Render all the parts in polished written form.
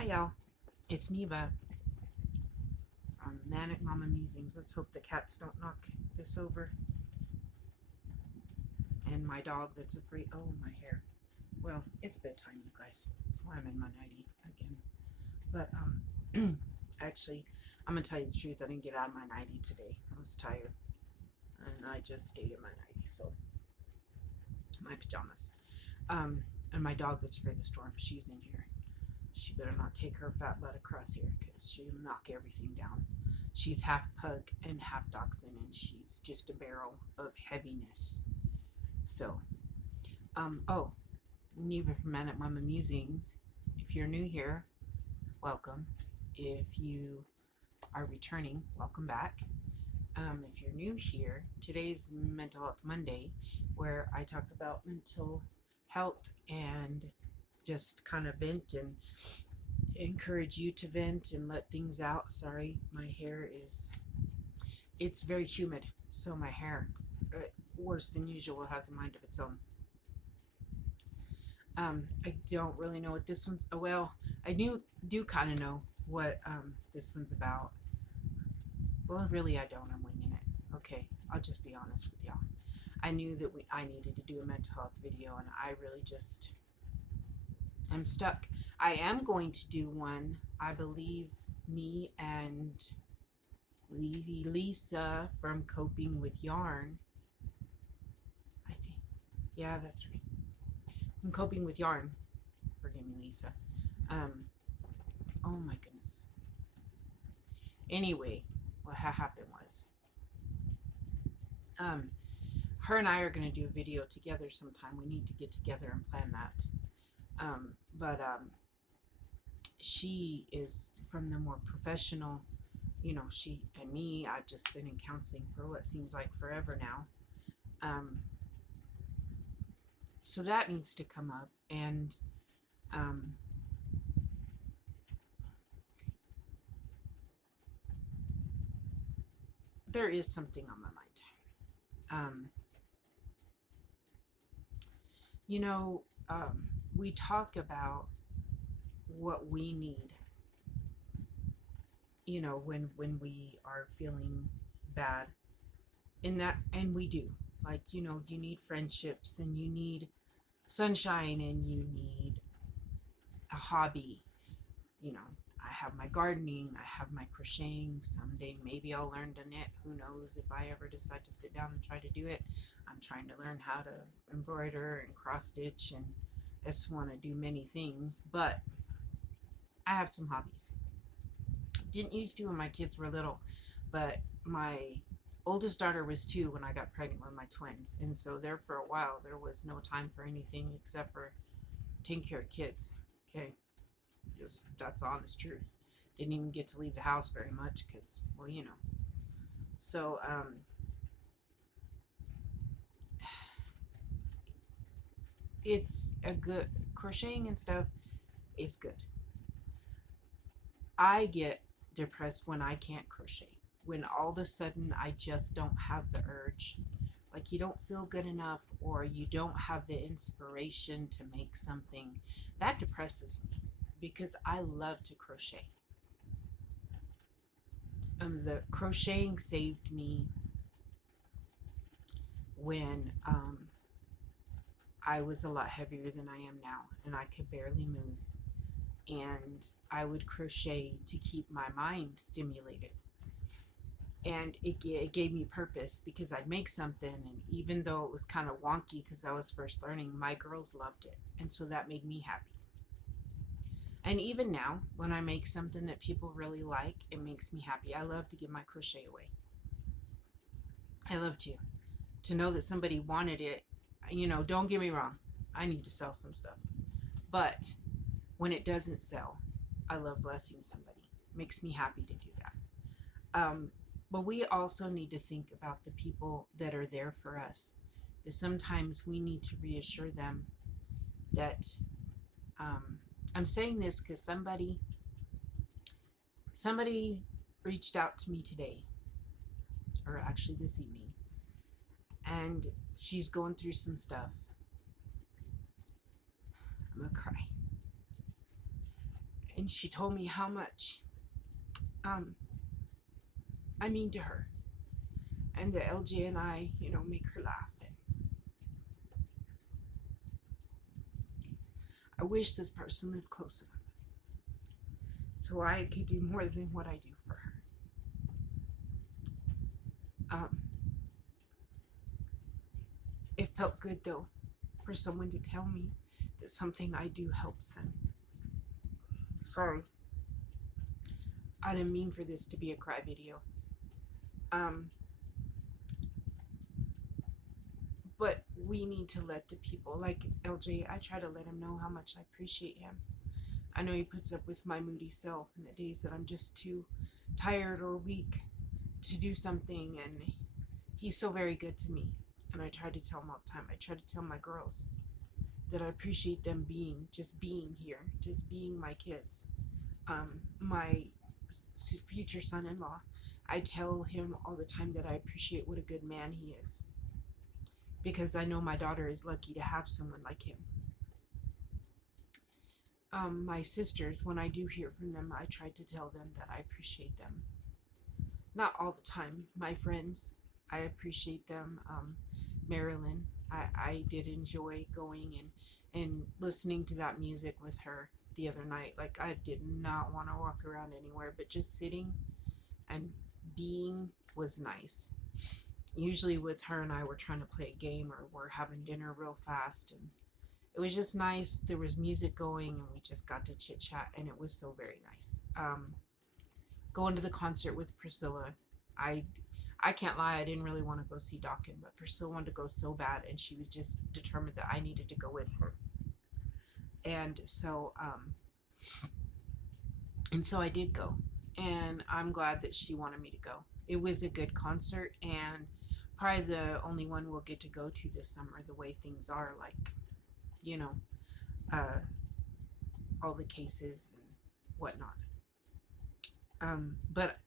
Hi y'all, it's Neva from Manic Mama Musings. Let's hope the cats don't knock this over. And my dog that's afraid. Oh, my hair. Well, it's bedtime, you guys. That's why I'm in my nightie again. But, actually, I'm going to tell you the truth. I didn't get out of my nightie today. I was tired. And I just stayed in my nightie, so my pajamas. And my dog that's afraid of the storm, she's in here. She better not take her fat butt across here because she'll knock everything down. She's half pug and half dachshund, and she's just a barrel of heaviness. So, oh, Neva from Manic Mama Musings. If you're new here, welcome. If you are returning, welcome back. If you're new here, today's Mental Health Monday, where I talk about mental health and just kind of vent and encourage you to vent and let things out. Sorry, my hair it's very humid, so my hair, worse than usual, has a mind of its own. I don't really know what this one's, well, I do kind of know what this one's about. Well, really I don't, I'm winging it. Okay, I'll just be honest with y'all. I knew that I needed to do a mental health video, and I really just, I'm stuck. I am going to do one, I believe me and Lisa from Coping with Yarn. I think, yeah, that's right. From Coping with Yarn. Forgive me, Lisa. Oh my goodness. Anyway, what happened was, her and I are going to do a video together sometime. We need to get together and plan that. But she is from the more professional, she and me, I've just been in counseling for what seems like forever now. So that needs to come up, and there is something on my mind. We talk about what we need, when we are feeling bad, and we do, like, you need friendships, and you need sunshine, and you need a hobby. I have my gardening, I have my crocheting. Someday maybe I'll learn to knit. Who knows if I ever decide to sit down and try to do it. I'm trying to learn how to embroider and cross stitch, and I just want to do many things, but I have some hobbies. Didn't used to when my kids were little, but my oldest daughter was 2 when I got pregnant with my twins, and so there for a while there was no time for anything except for taking care of kids. Okay, just that's honest truth. Didn't even get to leave the house very much because, well, so it's a good, crocheting and stuff is good. I get depressed when I can't crochet, when all of a sudden I just don't have the urge, like you don't feel good enough, or you don't have the inspiration to make something. That depresses me because I love to crochet. The crocheting saved me when I was a lot heavier than I am now, and I could barely move, and I would crochet to keep my mind stimulated, and it gave me purpose because I'd make something, and even though it was kind of wonky because I was first learning, my girls loved it, and so that made me happy. And even now, when I make something that people really like, it makes me happy. I love to give my crochet away. I love to know that somebody wanted it. Don't get me wrong, I need to sell some stuff, but when it doesn't sell, I love blessing somebody. It makes me happy to do that. But we also need to think about the people that are there for us, that sometimes we need to reassure them that, I'm saying this because somebody reached out to me today, or actually this evening, and she's going through some stuff. I'm gonna cry. and she told me how much um, I mean to her, and that LJ and I, make her laugh. And I wish this person lived close enough so I could do more than what I do for her. Um, it felt good though for someone to tell me that something I do helps them. Sorry, I didn't mean for this to be a cry video. But we need to let the people, like LJ, I try to let him know how much I appreciate him. I know he puts up with my moody self and the days that I'm just too tired or weak to do something, and he's so very good to me. And I try to tell him all the time. I try to tell my girls that I appreciate them just being here, just being my kids. My future son-in-law, I tell him all the time that I appreciate what a good man he is, because I know my daughter is lucky to have someone like him. My sisters, when I do hear from them, I try to tell them that I appreciate them. Not all the time. My friends, I appreciate them. Marilyn, I did enjoy going and listening to that music with her the other night. Like, I did not want to walk around anywhere, but just sitting and being was nice. Usually with her and I, we're trying to play a game or we're having dinner real fast, and it was just nice. There was music going and we just got to chit chat, and it was so very nice. Going to the concert with Priscilla, I can't lie, I didn't really want to go see Dawkins, but Priscilla wanted to go so bad, and she was just determined that I needed to go with her. And so I did go, and I'm glad that she wanted me to go. It was a good concert, and probably the only one we'll get to go to this summer, the way things are, like, all the cases and whatnot. But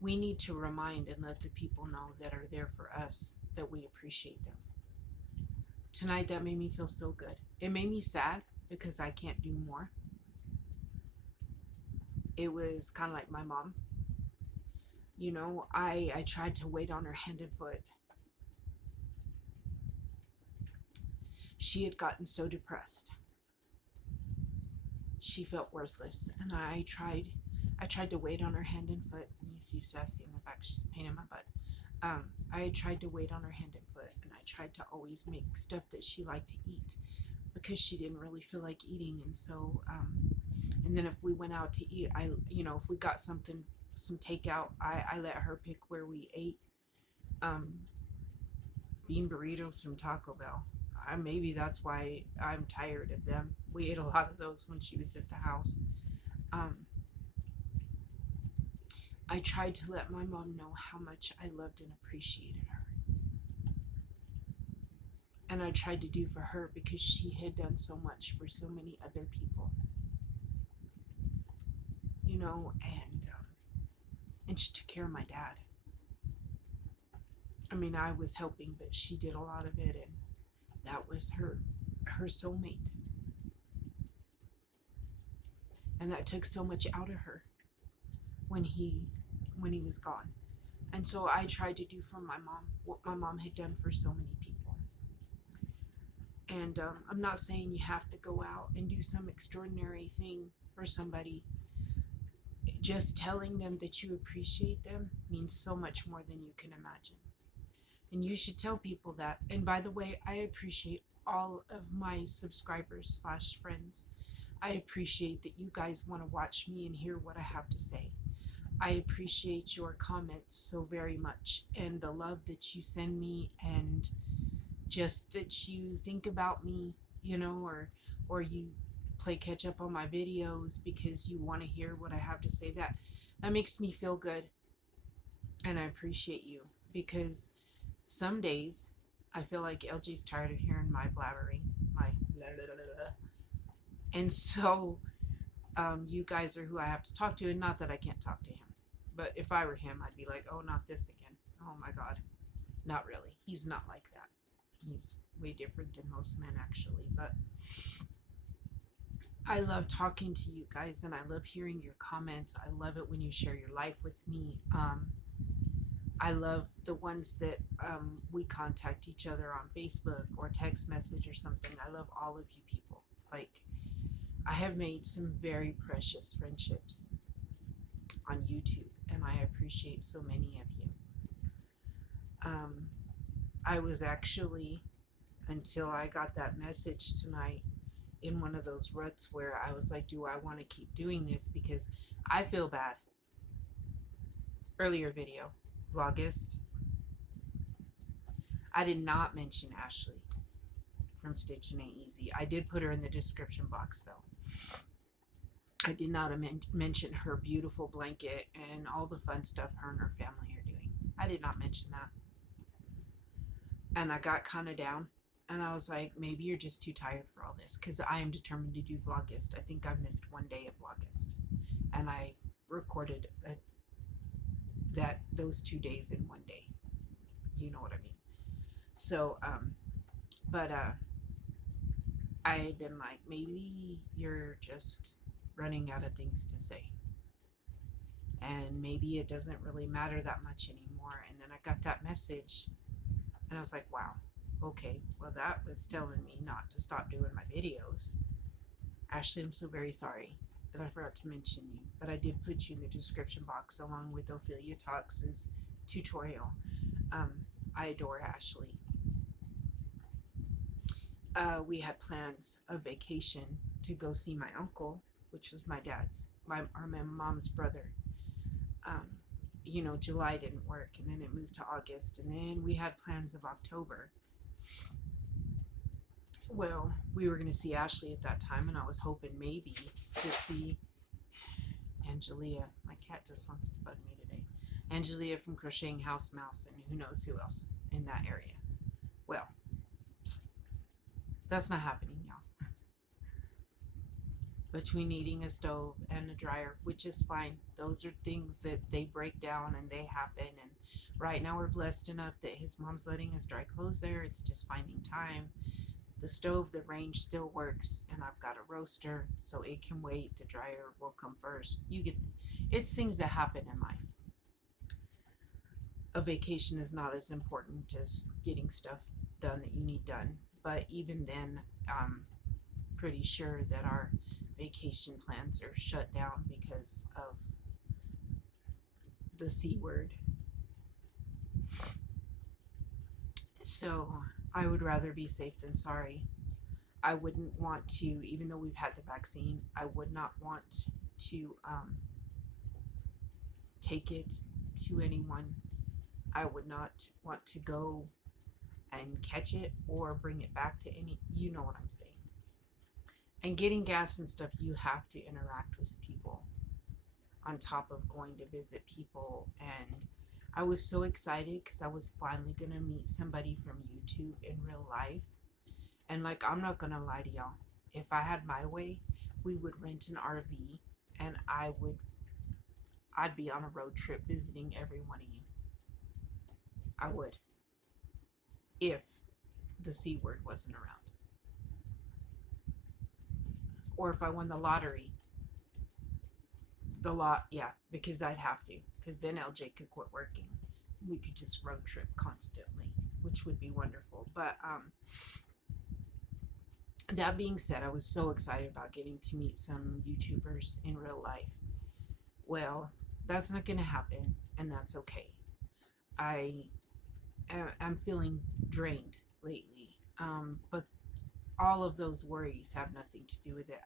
we need to remind and let the people know that are there for us that we appreciate them. Tonight, that made me feel so good. It made me sad because I can't do more. It was kind of like my mom. I tried to wait on her hand and foot. She had gotten so depressed. She felt worthless, and I tried to wait on her hand and foot. And you see Sassy in the back, she's a pain in my butt. I tried to wait on her hand and foot, and I tried to always make stuff that she liked to eat because she didn't really feel like eating. And so, and then if we went out to eat, if we got some takeout, I let her pick where we ate. Bean burritos from Taco Bell. Maybe that's why I'm tired of them. We ate a lot of those when she was at the house. I tried to let my mom know how much I loved and appreciated her. And I tried to do for her because she had done so much for so many other people. And she took care of my dad. I mean, I was helping, but she did a lot of it, and that was her soulmate. And that took so much out of her when he was gone. And so I tried to do for my mom what my mom had done for so many people. And I'm not saying you have to go out and do some extraordinary thing for somebody. Just telling them that you appreciate them means so much more than you can imagine. And you should tell people that. And by the way, I appreciate all of my subscribers / friends. I appreciate that you guys want to watch me and hear what I have to say. I appreciate your comments so very much, and the love that you send me, and just that you think about me, or you play catch up on my videos because you want to hear what I have to say. That makes me feel good, and I appreciate you, because some days I feel like LG's tired of hearing my blabbering, my blah, blah, blah, blah. And so you guys are who I have to talk to, and not that I can't talk to him, but if I were him, I'd be like, oh, not this again. Oh my God. Not really. He's not like that. He's way different than most men, actually. But I love talking to you guys, and I love hearing your comments. I love it when you share your life with me. I love the ones that we contact each other on Facebook or text message or something. I love all of you people. Like, I have made some very precious friendships on YouTube, and I appreciate so many of you. Um, I was actually, until I got that message tonight, in one of those ruts where I was like, do I want to keep doing this? Because I feel bad. Earlier video, Vlogist, I did not mention Ashley from Stitching Ain't Easy. I did put her in the description box though. I did not mention her beautiful blanket and all the fun stuff her and her family are doing. I did not mention that. And I got kind of down. And I was like, maybe you're just too tired for all this. Because I am determined to do Vlogist. I think I've missed one day of Vlogist. And I recorded those 2 days in one day. You know what I mean. So, I've been like, maybe you're just running out of things to say. And maybe it doesn't really matter that much anymore. And then I got that message. And I was like, wow. Okay, well, that was telling me not to stop doing my videos. Ashley, I'm so very sorry that I forgot to mention you, but I did put you in the description box along with Ophelia Talks' tutorial. I adore Ashley. We had plans of vacation to go see my uncle, which was my mom's brother. July didn't work, and then it moved to August, and then we had plans of October. Well, we were going to see Ashley at that time, and I was hoping maybe to see Angelia. My cat just wants to bug me today. Angelia from Crocheting House Mouse, and who knows who else in that area. Well, that's not happening, y'all. Between needing a stove and a dryer, which is fine. Those are things that they break down and they happen. And right now we're blessed enough that his mom's letting us dry clothes there. It's just finding time. The stove, the range still works, and I've got a roaster, so it can wait. The dryer will come first. It's things that happen in life. A vacation is not as important as getting stuff done that you need done, but even then, I'm pretty sure that our vacation plans are shut down because of the C word. So I would rather be safe than sorry. I wouldn't want to, even though we've had the vaccine, I would not want to take it to anyone. I would not want to go and catch it or bring it back to you know what I'm saying. And getting gas and stuff, you have to interact with people on top of going to visit people. And I was so excited because I was finally going to meet somebody from YouTube in real life. And like, I'm not going to lie to y'all. If I had my way, we would rent an RV and I'd be on a road trip visiting every one of you. I would. If the C word wasn't around. Or if I won the lottery. Because I'd have to. Because then LJ could quit working. We could just road trip constantly, which would be wonderful. But that being said, I was so excited about getting to meet some YouTubers in real life. Well, that's not going to happen, and that's okay. I'm feeling drained lately, but all of those worries have nothing to do with it.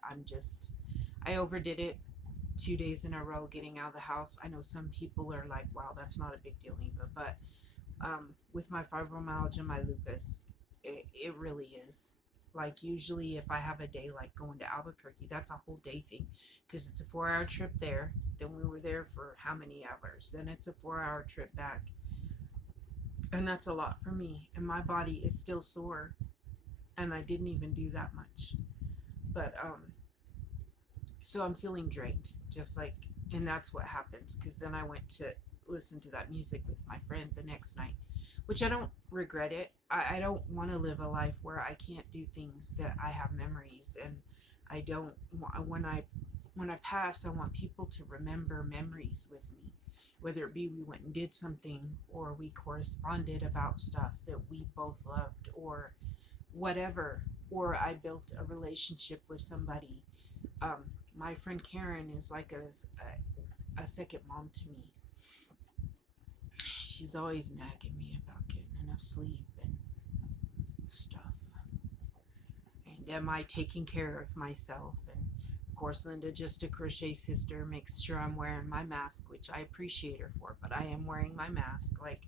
I overdid it 2 days in a row getting out of the house. I know some people are like, wow, that's not a big deal, Eva, but with my fibromyalgia, my lupus, it really is. Like, usually if I have a day like going to Albuquerque, that's a whole day thing, because it's a 4-hour trip there. Then we were there for how many hours? Then it's a 4-hour trip back. And that's a lot for me. And my body is still sore. And I didn't even do that much. But, so I'm feeling drained. Just like, and that's what happens. Because then I went to listen to that music with my friend the next night. Which I don't regret it. I don't want to live a life where I can't do things that I have memories. And I don't when I pass, I want people to remember memories with me, whether it be we went and did something, or we corresponded about stuff that we both loved, or whatever, or I built a relationship with somebody. My friend Karen is like a second mom to me. She's always nagging me about getting enough sleep and stuff. And am I taking care of myself? And of course, Linda, just a crochet sister, makes sure I'm wearing my mask, which I appreciate her for, but I am wearing my mask. Like,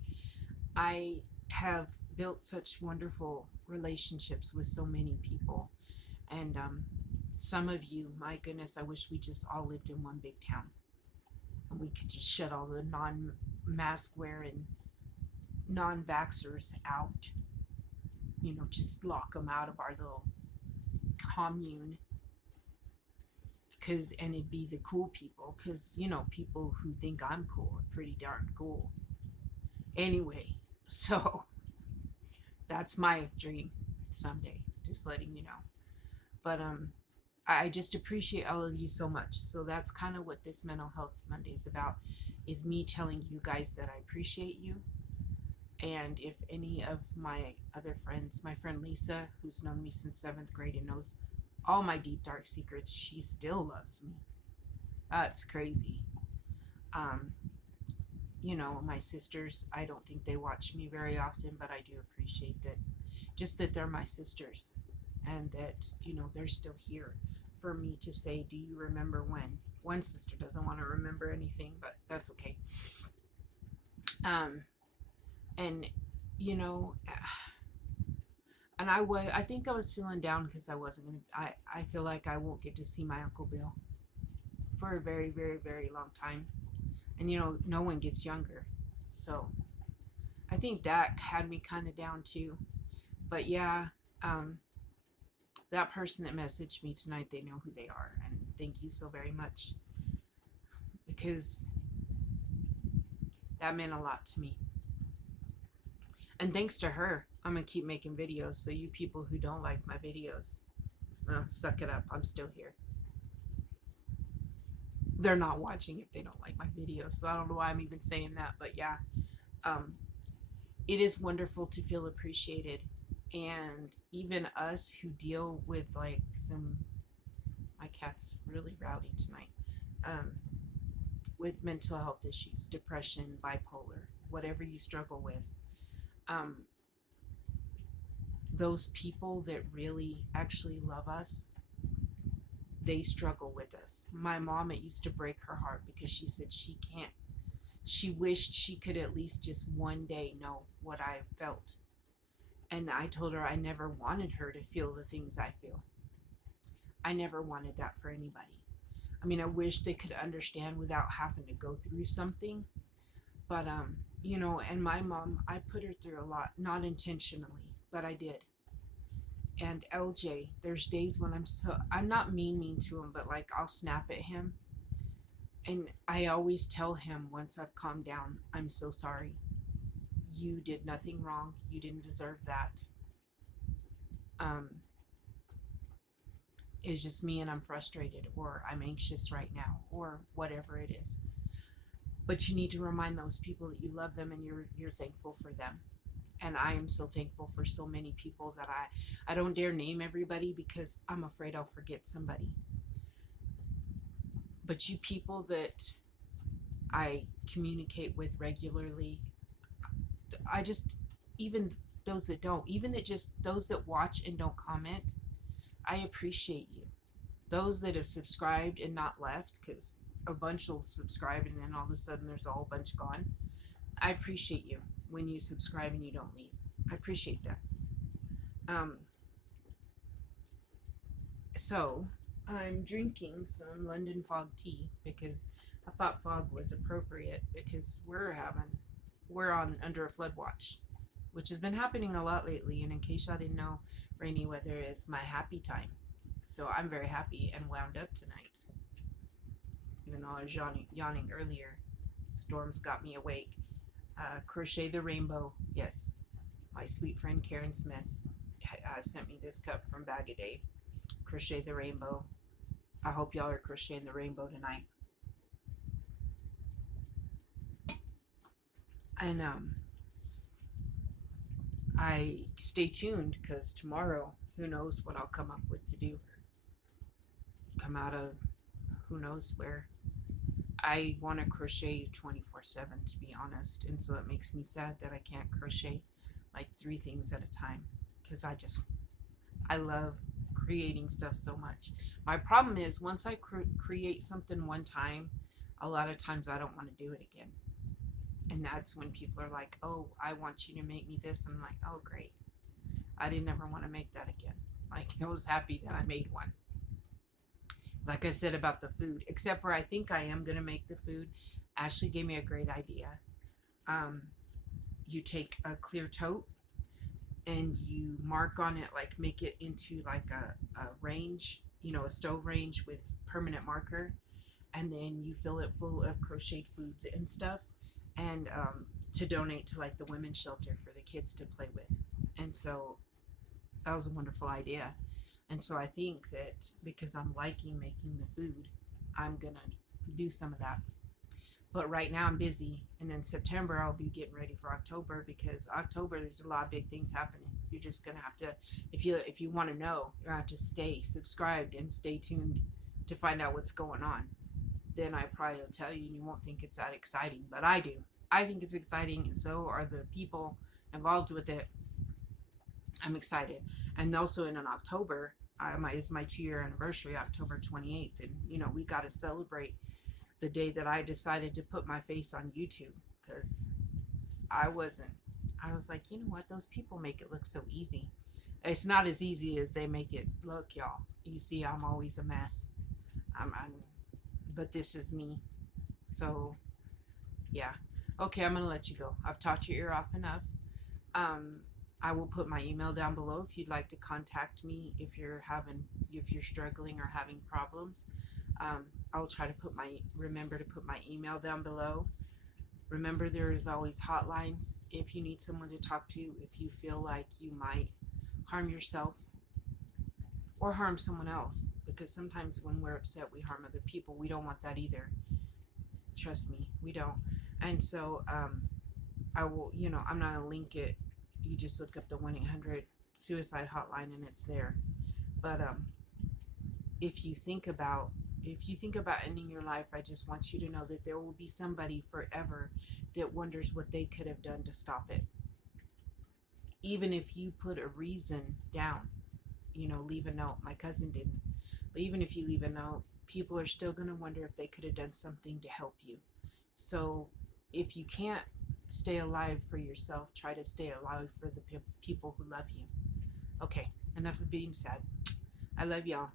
I have built such wonderful relationships with so many people. And some of you, my goodness, I wish we just all lived in one big town. And we could just shut all the non-mask wearing, non-vaxxers out. You know, just lock them out of our little commune. And it'd be the cool people. Because, you know, people who think I'm cool are pretty darn cool. Anyway, so that's my dream someday. Just letting you know. But I just appreciate all of you so much. So that's kind of what this Mental Health Monday is about, is me telling you guys that I appreciate you. And if any of my other friends, my friend Lisa, who's known me since 7th grade and knows all my deep dark secrets, she still loves me. That's crazy. You know, my sisters, I don't think they watch me very often, but I do appreciate that, just that they're my sisters, and that, you know, they're still here for me to say, do you remember when? One sister doesn't want to remember anything, but that's okay. And you know, and I think I was feeling down because I wasn't gonna, I feel like I won't get to see my Uncle Bill for a very, very, very long time. And you know, no one gets younger. So I think that had me kind of down too. But yeah, that person that messaged me tonight, they know who they are. And thank you so very much, because that meant a lot to me. And thanks to her, I'm going to keep making videos. So you people who don't like my videos, well, suck it up. I'm still here. They're not watching if they don't like my videos. So I don't know why I'm even saying that. But yeah, it is wonderful to feel appreciated. And even us who deal with like my cat's really rowdy tonight, with mental health issues, depression, bipolar, whatever you struggle with, those people that really actually love us, they struggle with us. My mom, it used to break her heart because she said she wished she could at least just one day know what I felt. And I told her I never wanted her to feel the things I feel. I never wanted that for anybody. I mean, I wish they could understand without having to go through something. But, you know, and my mom, I put her through a lot, not intentionally, but I did. And LJ, there's days when I'm not mean to him, but like I'll snap at him. And I always tell him once I've calmed down, I'm so sorry. You did nothing wrong. You didn't deserve that. It's just me and I'm frustrated, or I'm anxious right now, or whatever it is. But you need to remind those people that you love them and you're thankful for them. And I am so thankful for so many people that I don't dare name everybody because I'm afraid I'll forget somebody. But you people that I communicate with regularly, I just, even those that don't, even that just those that watch and don't comment, I appreciate you. Those that have subscribed and not left, because a bunch will subscribe and then all of a sudden there's a whole bunch gone. I appreciate you when you subscribe and you don't leave. I appreciate that. So I'm drinking some London fog tea because I thought fog was appropriate because we're on under a flood watch, which has been happening a lot lately. And in case y'all didn't know, rainy weather is my happy time. So I'm very happy and wound up tonight. Even though I was yawning earlier, storms got me awake. Crochet the Rainbow, yes. My sweet friend Karen Smith sent me this cup from Bag-A-Day. crochet the rainbow. I hope y'all are crocheting the rainbow tonight. And I stay tuned because tomorrow, who knows what I'll come up with to do. Come out of who knows where. I want to crochet 24/7, to be honest, and so it makes me sad that I can't crochet like 3 things at a time because I love creating stuff so much. My problem is once I create something one time, a lot of times I don't want to do it again. And that's when people are like, "Oh, I want you to make me this." I'm like, "Oh, great. I didn't ever want to make that again." Like, I was happy that I made one. Like I said about the food, except for I think I am going to make the food. Ashley gave me a great idea. Um, you take a clear tote and you mark on it, like make it into like a range, a stove range with permanent marker. And then you fill it full of crocheted foods and stuff. And to donate to like the women's shelter for the kids to play with. And so that was a wonderful idea. And so I think that because I'm liking making the food, I'm going to do some of that. But right now I'm busy. And then September, I'll be getting ready for October because October, there's a lot of big things happening. You're just going to have to, if you want to know, you're going to have to stay subscribed and stay tuned to find out what's going on. Then I probably will tell you and you won't think it's that exciting. But I do. I think it's exciting. And so are the people involved with it. I'm excited. And also in October, is my 2-year anniversary, October 28th. And, we got to celebrate the day that I decided to put my face on YouTube because I was like, you know what? Those people make it look so easy. It's not as easy as they make it look, y'all. You see, I'm always a mess. But this is me. So, yeah. Okay, I'm going to let you go. I've taught your ear off enough. I will put my email down below if you'd like to contact me if you're struggling or having problems. I'll try to remember to put my email down below. Remember, there is always hotlines if you need someone to talk to, if you feel like you might harm yourself or harm someone else, because sometimes when we're upset, we harm other people. We don't want that either. Trust me, we don't. And so, I will, I'm not going to link it. You just look up the 1-800-suicide hotline and it's there. But if you think about ending your life, I just want you to know that there will be somebody forever that wonders what they could have done to stop it. Even if you put a reason down, leave a note. My cousin didn't. But even if you leave a note, people are still going to wonder if they could have done something to help you. So if you can't stay alive for yourself, try to stay alive for the people who love you. Okay, enough of being sad. I love y'all.